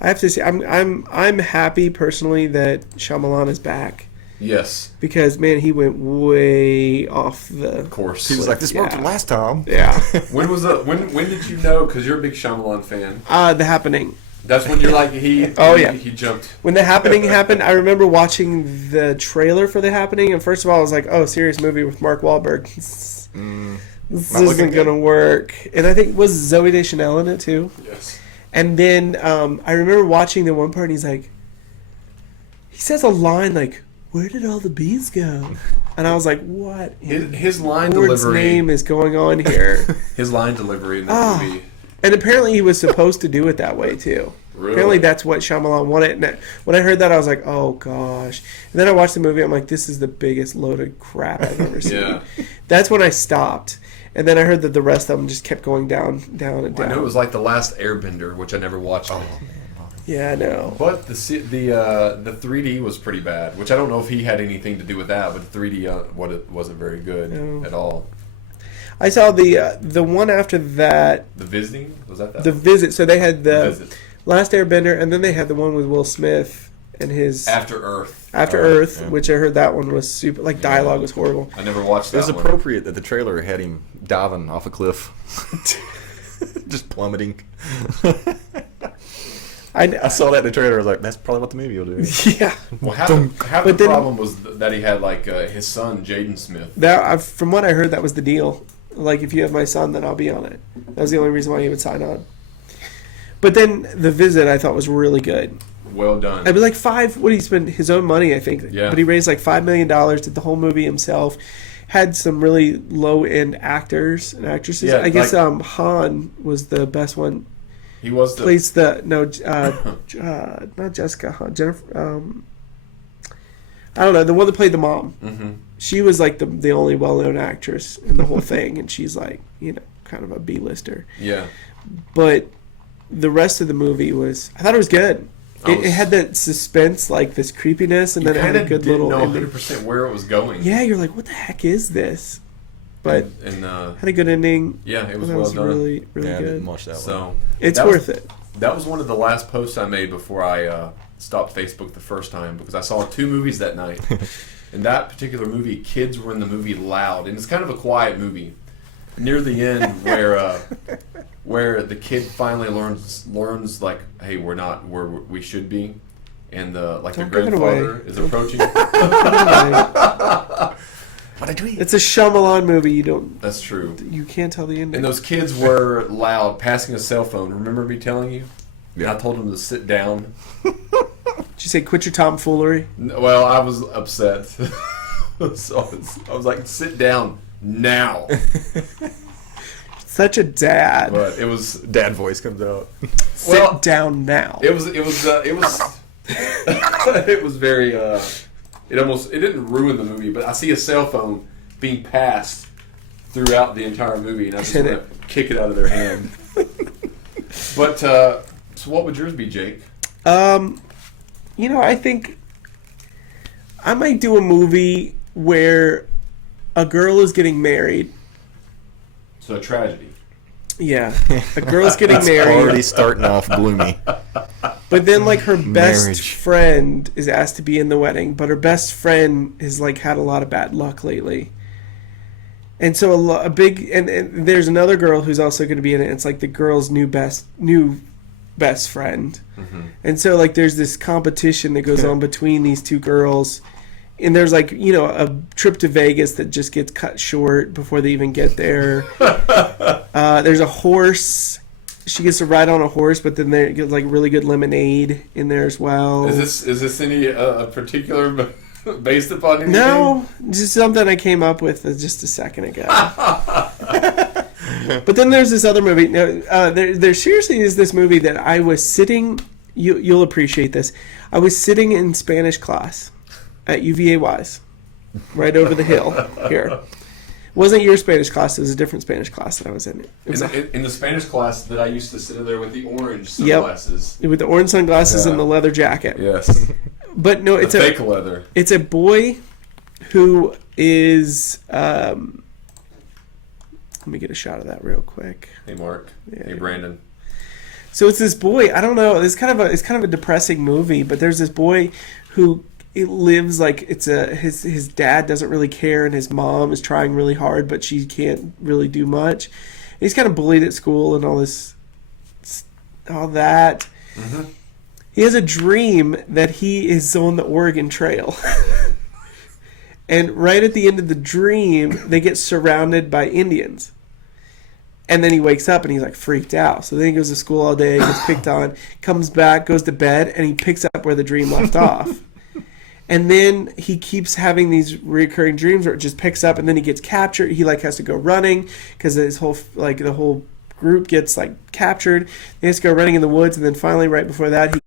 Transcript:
I have to say, I'm happy personally that Shyamalan is back. Yes. Because, man, he went way off the course. He was like, this worked last time. Yeah. When was the when did you know? Because you're a big Shyamalan fan. The Happening. That's when you're like he jumped. When The Happening happened, I remember watching the trailer for The Happening, and first of all, I was like, "Oh, serious movie with Mark Wahlberg. This isn't gonna work." And I think was Zooey Deschanel in it too. Yes. And then I remember watching the one part, and he says a line like, "Where did all the bees go?" And I was like, "What?" His line Lord's delivery. name is going on here. His line delivery in that movie. And apparently he was supposed to do it that way, too. Really? Apparently that's what Shyamalan wanted. And when I heard that, I was like, oh, gosh. And then I watched the movie. I'm like, this is the biggest load of crap I've ever seen. Yeah. That's when I stopped. And then I heard that the rest of them just kept going down, down, and down. I know it was like The Last Airbender, which I never watched. Oh, man. Yeah, I know. But the 3D was pretty bad, which I don't know if he had anything to do with that, but the 3D wasn't very good at all. I saw the one after that. The Visiting? Was that? The Visit. So they had the Visit. Last Airbender, and then they had the one with Will Smith and his After Earth. After Earth, which I heard that one was super. Like dialogue was horrible. I never watched that. It was one. appropriate that the trailer had him diving off a cliff, just plummeting. I saw that in the trailer. I was like, "That's probably what the movie will do." Yeah. Well, half the problem was that he had like his son, Jaden Smith. From what I heard, that was the deal. Like, if you have my son, then I'll be on it. That was the only reason why he would sign on. But then The Visit, I thought was really good. Well done. I mean, like what he spent his own money, I think. Yeah. But he raised like $5 million, did the whole movie himself. Had some really low end actors and actresses. Yeah, I guess Han was the best one. He was plays not Jessica Han, Jennifer. I don't know, the one that played the mom. Mm-hmm. She was like the only well known actress in the whole thing, and she's like, kind of a B-lister. Yeah. But the rest of the movie I thought it was good. It had that suspense, like this creepiness, and then it had a good little. Know 100% where it was going. Yeah, you're like, what the heck is this? But and had a good ending. Yeah, it was well done. Really, really good. I didn't watch that one. So it's worth it. That was one of the last posts I made before I stopped Facebook the first time, because I saw 2 movies that night. In that particular movie, kids were in the movie loud, and it's kind of a quiet movie. Near the end, where the kid finally learns like, hey, we're not where we should be, and the grandfather is approaching. It's a Shyamalan movie. You don't. That's true. You can't tell the ending. And those kids were loud, passing a cell phone. Remember me telling you? Yeah. I told them to sit down. Did you say quit your tomfoolery? Well, I was upset. So I was like, sit down now. Such a dad. But it was dad voice comes out. Sit down now. It was it was very it didn't ruin the movie, but I see a cell phone being passed throughout the entire movie, and I just want to kick it out of their hand. But so what would yours be, Jake? I think I might do a movie where a girl is getting married. So a tragedy. Yeah, a girl's getting married. Already starting off gloomy. But then, like, her best friend is asked to be in the wedding, but her best friend has like had a lot of bad luck lately. And so and there's another girl who's also going to be in it. It's like the girl's new best friend. Mm-hmm. And so like there's this competition that goes on between these two girls. And there's like, a trip to Vegas that just gets cut short before they even get there. There's a horse. She gets to ride on a horse, but then they get like really good lemonade in there as well. Is this any particular based upon anything? No, just something I came up with just a second ago. But then there's this other movie. There seriously is this movie that I was sitting. You'll appreciate this. I was sitting in Spanish class at UVA-Wise, right over the hill here. It wasn't your Spanish class. It was a different Spanish class that I was in. In the Spanish class that I used to sit in there with the orange sunglasses. Yep, with the orange sunglasses and the leather jacket. Yes. But no, it's fake leather. It's a boy who is... let me get a shot of that real quick. Hey, Mark. Yeah, hey, Brandon. So it's this boy. I don't know. It's kind of a depressing movie, but there's this boy who it lives like his dad doesn't really care, and his mom is trying really hard, but she can't really do much. And he's kind of bullied at school and all that. Mm-hmm. He has a dream that he is on the Oregon Trail. And right at the end of the dream, they get surrounded by Indians. And then he wakes up and he's like freaked out. So then he goes to school all day, gets picked on, comes back, goes to bed, and he picks up where the dream left off. And then he keeps having these recurring dreams where it just picks up, and then he gets captured. He like has to go running because his whole the whole group gets like captured. He has to go running in the woods, and then finally right before that he